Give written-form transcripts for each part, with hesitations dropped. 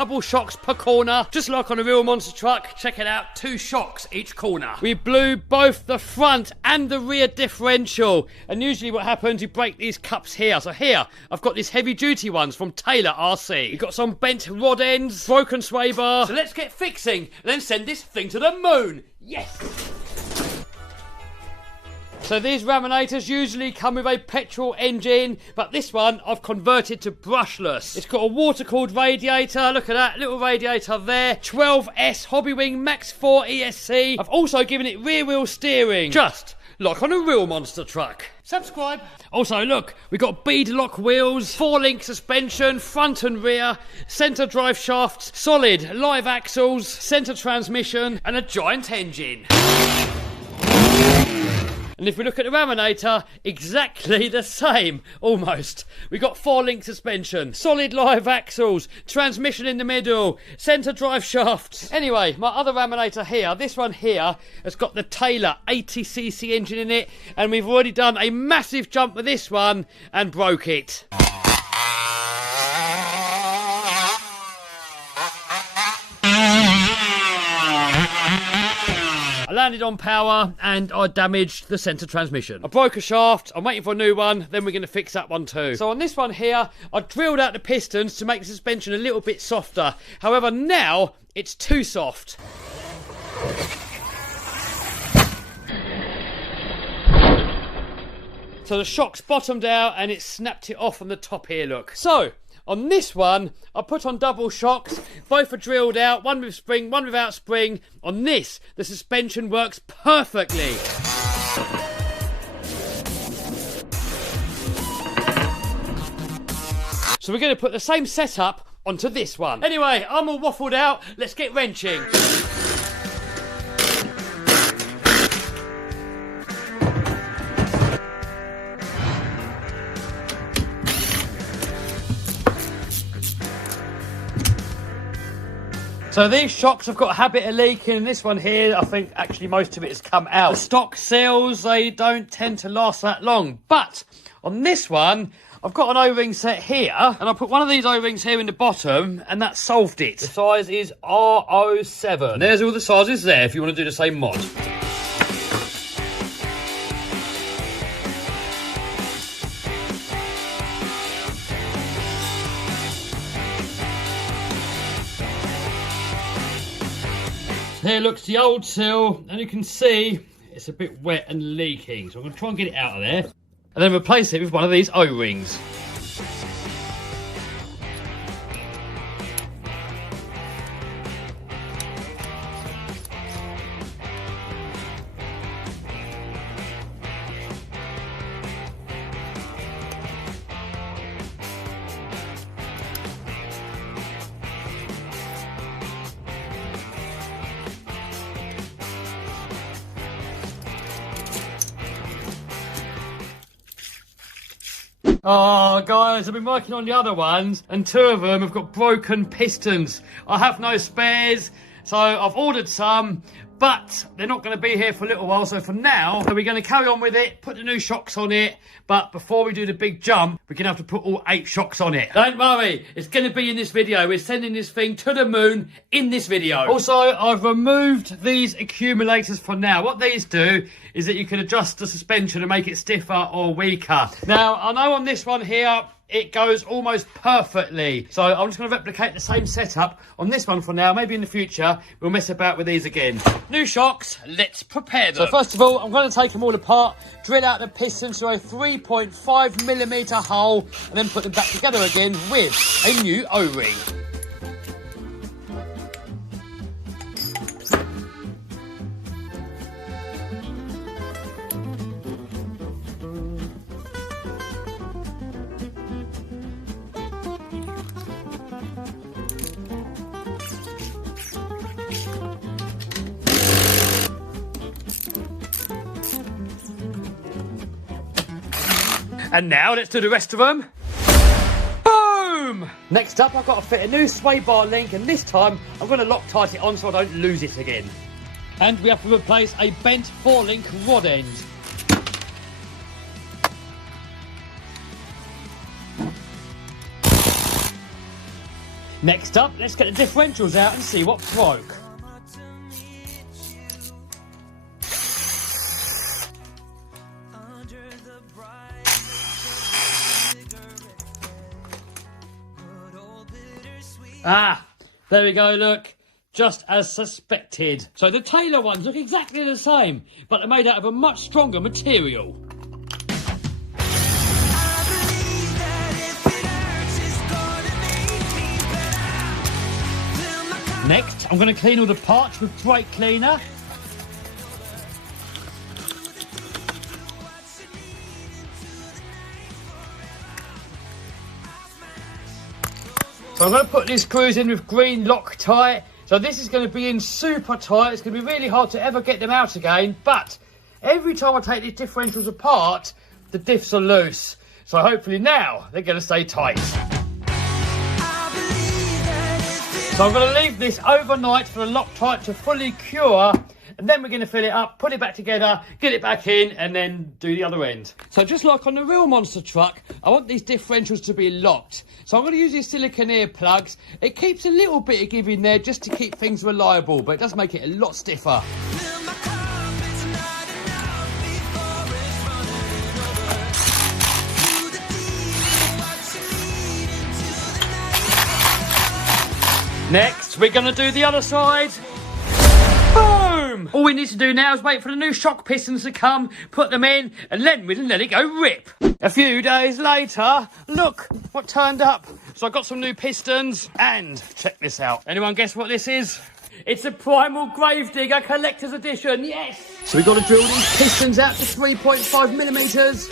double shocks per corner, just like on a real monster truck. Check it out, 2 shocks each corner. We blew both the front and the rear differential, and usually what happens, you break these cups here. So here, I've got these heavy duty ones from Taylor RC. We've got some bent rod ends, broken sway bar. So let's get fixing and then send this thing to the moon. Yes! So these Raminators usually come with a petrol engine, but this one I've converted to brushless. It's got a water-cooled radiator, look at that, little radiator there. 12S Hobbywing Max 4 ESC. I've also given it rear wheel steering, just like on a real monster truck. Subscribe. Also, look, we've got bead lock wheels, 4-link suspension, front and rear, centre drive shafts, solid live axles, centre transmission, and a giant engine. And if we look at the Raminator, exactly the same, almost. We got 4-link suspension, solid live axles, transmission in the middle, centre drive shafts. Anyway, my other Raminator here, this one here, has got the Taylor 80cc engine in it, and we've already done a massive jump with this one and broke it. I landed on power and I damaged the centre transmission. I broke a shaft, I'm waiting for a new one, then we're going to fix that one too. So on this one here, I drilled out the pistons to make the suspension a little bit softer. However, now it's too soft. So the shock's bottomed out and it snapped it off on the top here, look. So, on this one, I put on double shocks. Both are drilled out, one with spring, one without spring. On this, the suspension works perfectly. So we're going to put the same setup onto this one. Anyway, I'm all waffled out. Let's get wrenching. So these shocks have got a habit of leaking, and this one here, I think actually most of it has come out. The stock seals, they don't tend to last that long. But on this one, I've got an O-ring set here, and I put one of these O-rings here in the bottom, and that solved it. The size is R07. And there's all the sizes there if you want to do the same mod. Here looks the old seal, and you can see it's a bit wet and leaking. So I'm going to try and get it out of there, and then replace it with one of these O-rings. Oh, guys, I've been working on the other ones, and 2 of them have got broken pistons. I have no spares, so I've ordered some, but they're not going to be here for a little while. So for now, we're going to carry on with it, put the new shocks on it, but before we do the big jump, we're going to have to put all 8 shocks on it. Don't worry, it's going to be in this video. We're sending this thing to the moon in this video. Also, I've removed these accumulators for now. What these do is that you can adjust the suspension and make it stiffer or weaker. Now, I know on this one here, it goes almost perfectly. So I'm just going to replicate the same setup on this one for now. Maybe in the future, we'll mess about with these again. New shocks, let's prepare them. So first of all, I'm going to take them all apart, drill out the pistons through a 3.5mm hole, and then put them back together again with a new O-ring. And now let's do the rest of them. Boom! Next up, I've got to fit a new sway bar link, and this time I'm going to Loctite it on so I don't lose it again. And we have to replace a bent 4-link rod end. Next up, let's get the differentials out and see what broke. Ah, there we go, look. Just as suspected. So the Taylor ones look exactly the same, but they're made out of a much stronger material. Next, I'm going to clean all the parts with brake cleaner. So I'm going to put these screws in with green Loctite. So this is going to be in super tight. It's going to be really hard to ever get them out again. But every time I take these differentials apart, the diffs are loose. So hopefully now they're going to stay tight. So I'm going to leave this overnight for the Loctite to fully cure. And then we're going to fill it up, put it back together, get it back in, and then do the other end. So just like on the real monster truck, I want these differentials to be locked. So I'm going to use these silicone ear plugs. It keeps a little bit of give in there just to keep things reliable, but it does make it a lot stiffer. Next, we're going to do the other side. Boom! All we need to do now is wait for the new shock pistons to come, put them in, and then we can let it go rip. A few days later, look what turned up. So I got some new pistons, and check this out. Anyone guess what this is? It's a Primal Gravedigger Collector's Edition, yes! So we've got to drill these pistons out to 3.5 millimetres.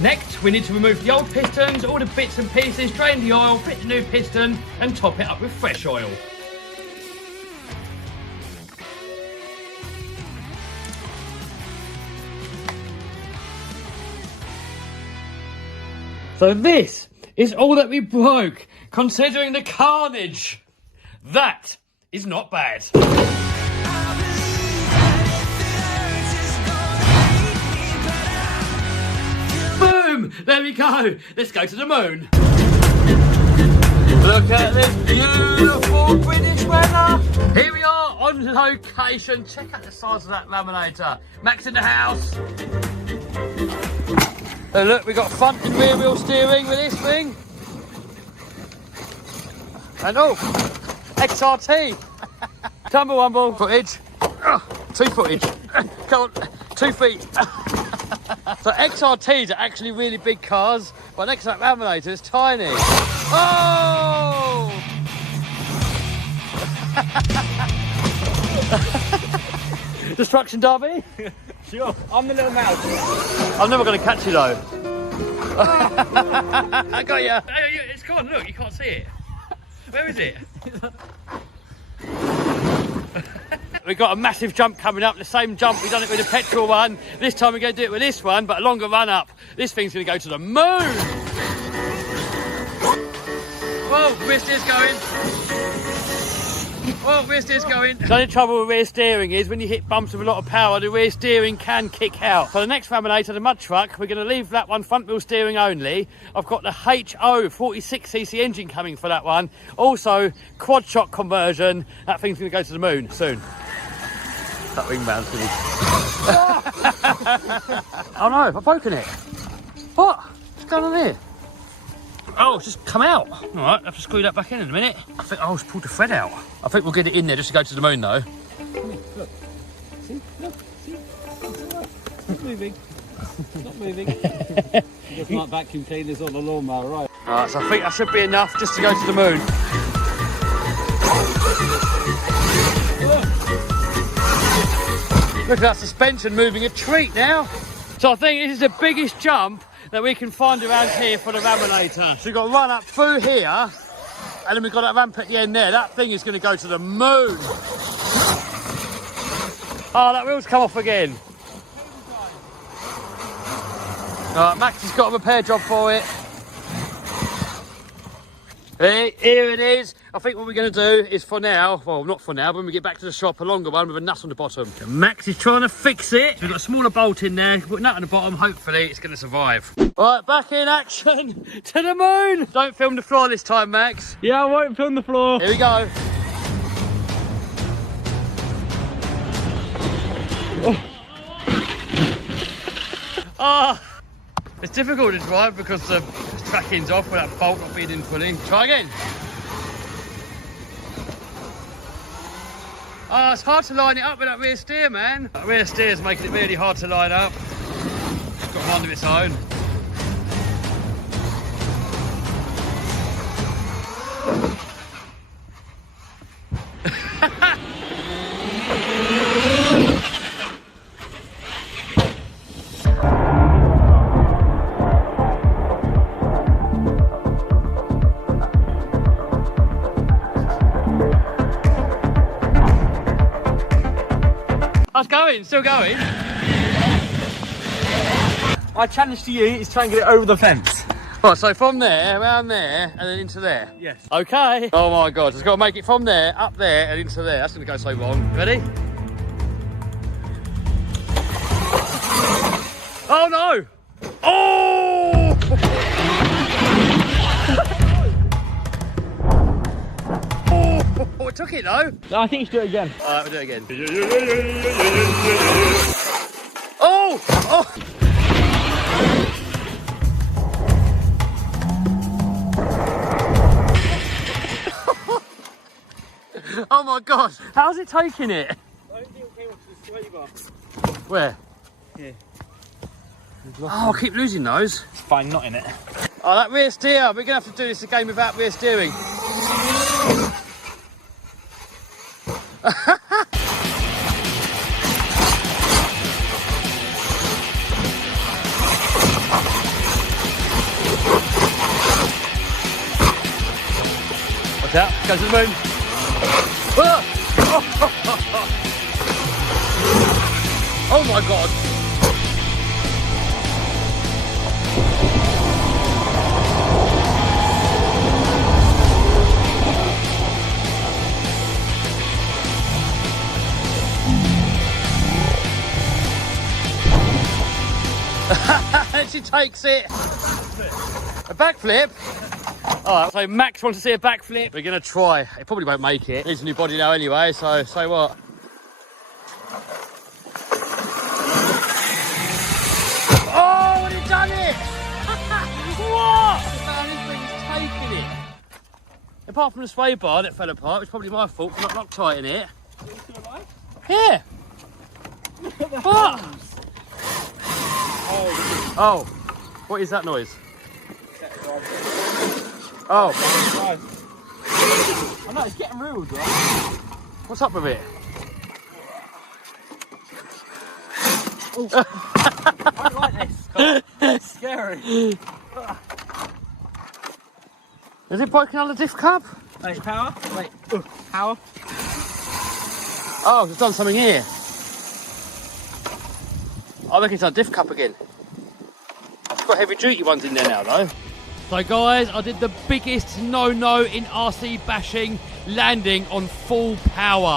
Next, we need to remove the old pistons, all the bits and pieces, drain the oil, fit the new piston, and top it up with fresh oil. So this is all that we broke, considering the carnage. That is not bad. Boom! There we go. Let's go to the moon. Look at this beautiful British weather. Here we are on location. Check out the size of that laminator. Max in the house. Oh, look, we've got front and rear wheel steering with this thing. And oh, XRT. Tumble wumble. Footage. 2 footage. Come on, 2 feet. So XRTs are actually really big cars, but next to that laminator is tiny. Oh! Destruction derby? Sure. I'm the little mouse. I'm never going to catch you though. I got you. It's gone, look, you can't see it. Where is it? We've got a massive jump coming up, the same jump, we've done it with the petrol one. This time we're going to do it with this one, but a longer run up. This thing's going to go to the moon. Whoa, rear steer's going. Whoa, rear steer's going. The only trouble with rear steering is when you hit bumps with a lot of power, the rear steering can kick out. For the next laminator, the mud truck, we're going to leave that one front wheel steering only. I've got the HO 46cc engine coming for that one. Also, quad shock conversion. That thing's going to go to the moon soon. That wing bounce, didn't it? Oh no, I've broken it. What? What's going on here? Oh, it's just come out. All right, I have to screw that back in a minute. I think I'll just pull the thread out. I think we'll get it in there just to go to the moon though. Look. See? Look. See? It's not moving. It's not moving. It doesn't like vacuum cleaners on the lawnmower, right? All right, so I think that should be enough just to go to the moon. Look at that suspension moving a treat now. So I think this is the biggest jump that we can find around here for the laminator. So we've got to run up through here, and then we've got that ramp at the end there. That thing is going to go to the moon. Oh, that wheel's come off again. All right, Max has got a repair job for it. Here it is. I I think what we're going to do is for now, well, not for now, but when we get back to the shop, a longer one with a nut on the bottom. And Max is trying to fix it. So we've got a smaller bolt in there, put a nut on the bottom, hopefully it's going to survive. Right, back in action to the moon. Don't film the floor this time, Max. Yeah, I won't film the floor. Here we go. Oh, it's difficult to drive because the tracking's off with that bolt not being in fully. Try again. Oh, it's hard to line it up with that rear steer, man. That rear steer's making it really hard to line up. It's got a mind of its own. How's it going? Still going? My challenge to you is try and get it over the fence. Right, so from there, around there, and then into there? Yes. Okay. Oh my God, it's got to make it from there, up there, and into there. That's going to go so wrong. Ready? Oh no! Oh! Oh, it took it though. No, I think you should do it again. Alright, we'll do it again. Oh! Oh! Oh my God! How's it taking it? I don't think it came off the sway bar. Where? Here. Oh, I keep losing those. It's fine, not in it. Oh, that rear steer. We're going to have to do this again without rear steering. Watch out, go to the moon. Ah! Oh my God. She takes it. A backflip. Alright, so Max wants to see a backflip. We're going to try. It probably won't make it. Needs a new body now anyway, so say what. Oh, and he done it! What? Man, this thing's taking it. Apart from the sway bar that fell apart, it's probably my fault for not tightening it. Yeah. What? Oh, what is that noise? Oh. I know, it's getting real, right? What's up with it? Oh. I don't like this. It's scary. Is it broken on the diff cup? Wait, power? Wait, power? Oh, it's done something here. I reckon it's our diff cup again. It's got heavy duty ones in there now though. So guys, I did the biggest no-no in RC bashing, landing on full power.